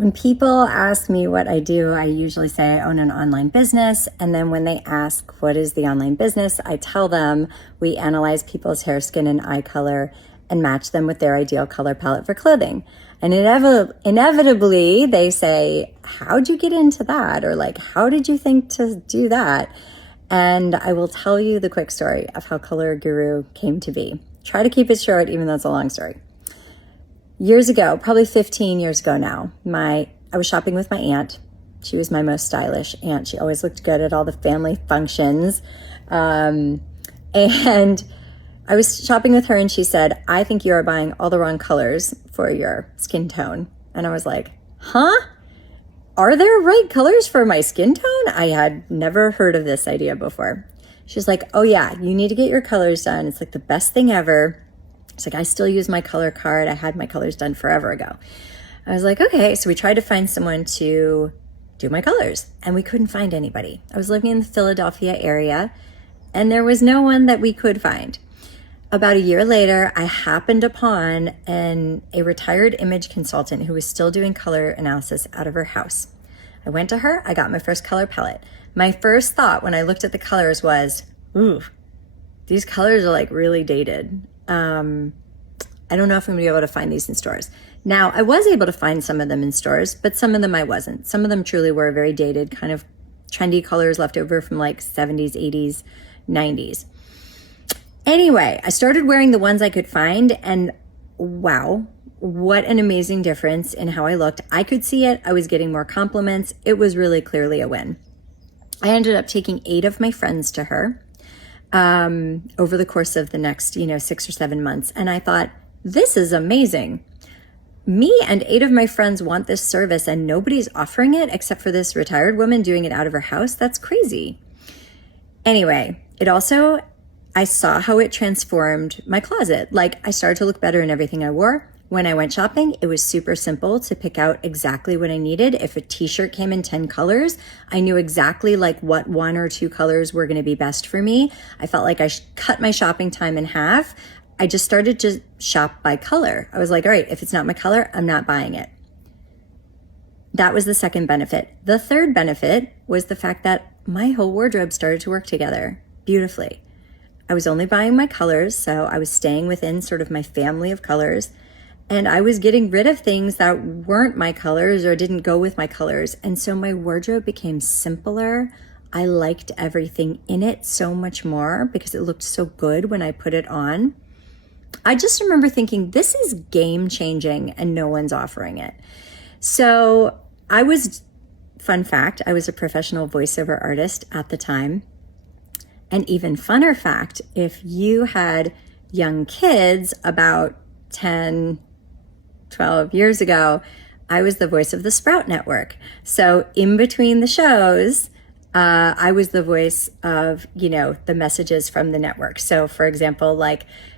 When people ask me what I do, I usually say I own an online business. And then when they ask, what is the online business? I tell them we analyze people's hair, skin, and eye color and match them with their ideal color palette for clothing. And inevitably, they say, how'd you get into that? Or like, how did you think to do that? And I will tell you the quick story of how Color Guru came to be. Try to keep it short, even though it's a long story. Years ago, probably 15 years ago now, I was shopping with my aunt. She was my most stylish aunt. She always looked good at all the family functions. And I was shopping with her and she said, I think you are buying all the wrong colors for your skin tone. And I was like, huh? Are there right colors for my skin tone? I had never heard of this idea before. She's like, oh yeah, you need to get your colors done. It's like the best thing ever. It's like, I still use my color card. I had my colors done forever ago. I was like, okay. So we tried to find someone to do my colors and we couldn't find anybody. I was living in the Philadelphia area and there was no one that we could find. About a year later, I happened upon a retired image consultant who was still doing color analysis out of her house. I went to her, I got my first color palette. My first thought when I looked at the colors was, ooh, these colors are like really dated. I don't know if I'm gonna be able to find these in stores. Now, I was able to find some of them in stores, but some of them I wasn't. Some of them truly were very dated, kind of trendy colors left over from like 70s, 80s, 90s. Anyway, I started wearing the ones I could find and wow, what an amazing difference in how I looked. I could see it. I was getting more compliments. It was really clearly a win. I ended up taking 8 of my friends to her over the course of the next, 6 or 7 months. And I thought, this is amazing. Me and 8 of my friends want this service and nobody's offering it except for this retired woman doing it out of her house. That's crazy. Anyway, I saw how it transformed my closet. Like I started to look better in everything I wore. When I went shopping, it was super simple to pick out exactly what I needed. If a t-shirt came in 10 colors, I knew exactly like what 1 or 2 colors were going to be best for me. I felt like I cut my shopping time in half. I just started to shop by color. I was like, all right, if it's not my color, I'm not buying it. That was the second benefit. The third benefit was the fact that my whole wardrobe started to work together beautifully. I was only buying my colors, so I was staying within sort of my family of colors. And I was getting rid of things that weren't my colors or didn't go with my colors. And so my wardrobe became simpler. I liked everything in it so much more because it looked so good when I put it on. I just remember thinking, this is game changing and no one's offering it. So fun fact, I was a professional voiceover artist at the time. An even funner fact, if you had young kids about 10, 12 years ago, I was the voice of the Sprout Network. So in between the shows, I was the voice of, the messages from the network. So for example,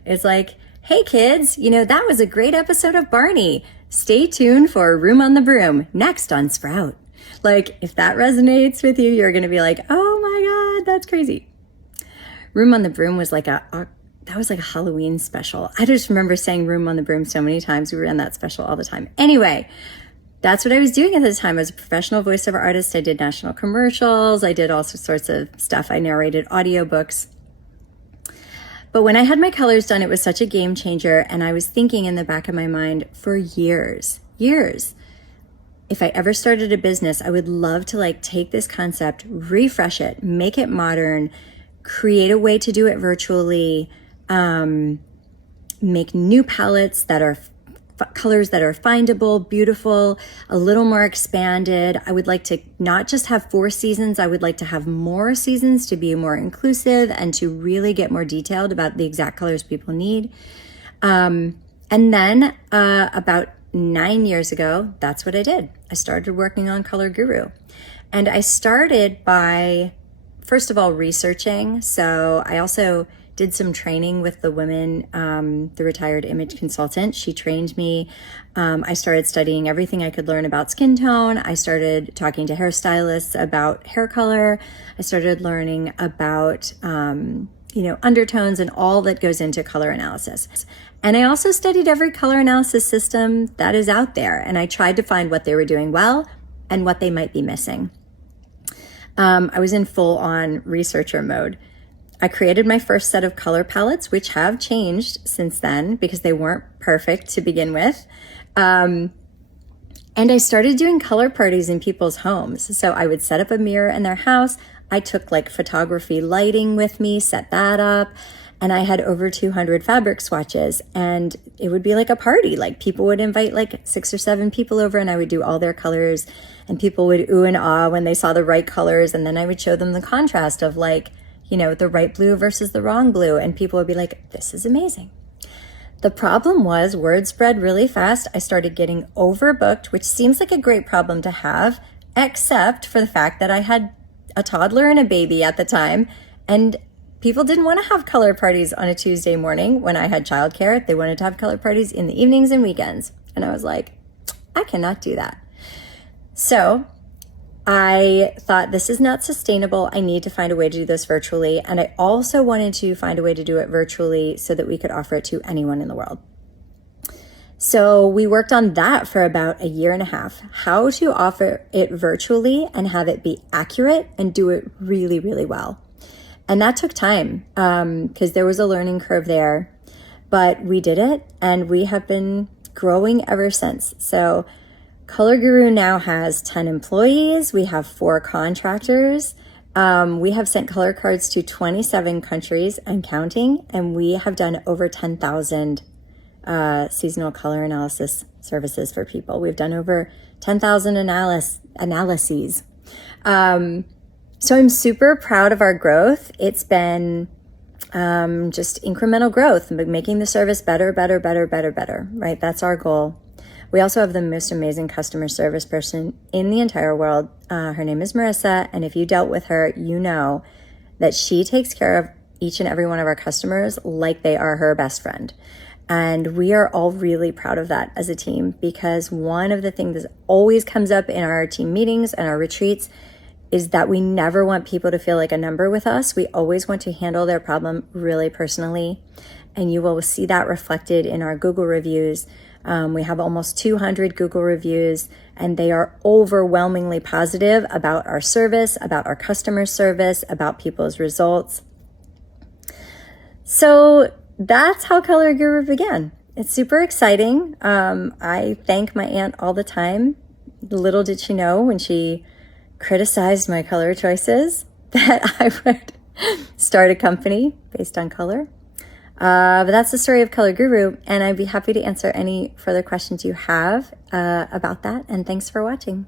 it's like, hey kids, that was a great episode of Barney. Stay tuned for Room on the Broom next on Sprout. Like if that resonates with you, you're going to be like, oh my God, that's crazy. Room on the Broom was like a Halloween special. I just remember saying Room on the Broom so many times. We ran that special all the time. Anyway, that's what I was doing at the time. I was a professional voiceover artist. I did national commercials. I did all sorts of stuff. I narrated audiobooks. But when I had my colors done, it was such a game changer. And I was thinking in the back of my mind for years, if I ever started a business, I would love to take this concept, refresh it, make it modern, create a way to do it virtually, make new palettes that are colors that are findable, beautiful, a little more expanded. I would like to not just have 4 seasons. I would like to have more seasons to be more inclusive and to really get more detailed about the exact colors people need. And then about 9 years ago, that's what I did. I started working on Color Guru. And I started by, first of all, researching. So I also did some training with the woman, the retired image consultant. She trained me. I started studying everything I could learn about skin tone. I started talking to hairstylists about hair color. I started learning about undertones and all that goes into color analysis. And I also studied every color analysis system that is out there, and I tried to find what they were doing well and what they might be missing. I was in full-on researcher mode. I created my first set of color palettes, which have changed since then because they weren't perfect to begin with. And I started doing color parties in people's homes. So I would set up a mirror in their house. I took like photography lighting with me, set that up, and I had over 200 fabric swatches, and it would be like a party. Like people would invite like 6 or 7 people over, and I would do all their colors, and people would ooh and ah when they saw the right colors. And then I would show them the contrast of like, the right blue versus the wrong blue. And people would be like, this is amazing. The problem was word spread really fast. I started getting overbooked, which seems like a great problem to have, except for the fact that I had a toddler and a baby at the time, and people didn't want to have color parties on a Tuesday morning when I had childcare. They wanted to have color parties in the evenings and weekends. And I was like, I cannot do that. So I thought, this is not sustainable. I need to find a way to do this virtually. And I also wanted to find a way to do it virtually so that we could offer it to anyone in the world. So we worked on that for about a year and a half, how to offer it virtually and have it be accurate and do it really, really well. And that took time because there was a learning curve there, but we did it and we have been growing ever since. So Color Guru now has 10 employees. We have 4 contractors. We have sent color cards to 27 countries and counting, and we have done over 10,000 seasonal color analysis services for people. We've done over 10,000 analyses. So I'm super proud of our growth. It's been just incremental growth, making the service better, right? That's our goal. We also have the most amazing customer service person in the entire world. Her name is Marissa, and if you dealt with her, you know that she takes care of each and every one of our customers like they are her best friend. And we are all really proud of that as a team, because one of the things that always comes up in our team meetings and our retreats is that we never want people to feel like a number with us. We always want to handle their problem really personally. And you will see that reflected in our Google reviews. We have almost 200 Google reviews, and they are overwhelmingly positive about our service, about our customer service, about people's results. So that's how Color Guru began. It's super exciting. I thank my aunt all the time. Little did she know when she criticized my color choices that I would start a company based on color. But that's the story of Color Guru, and I'd be happy to answer any further questions you have about that. And thanks for watching.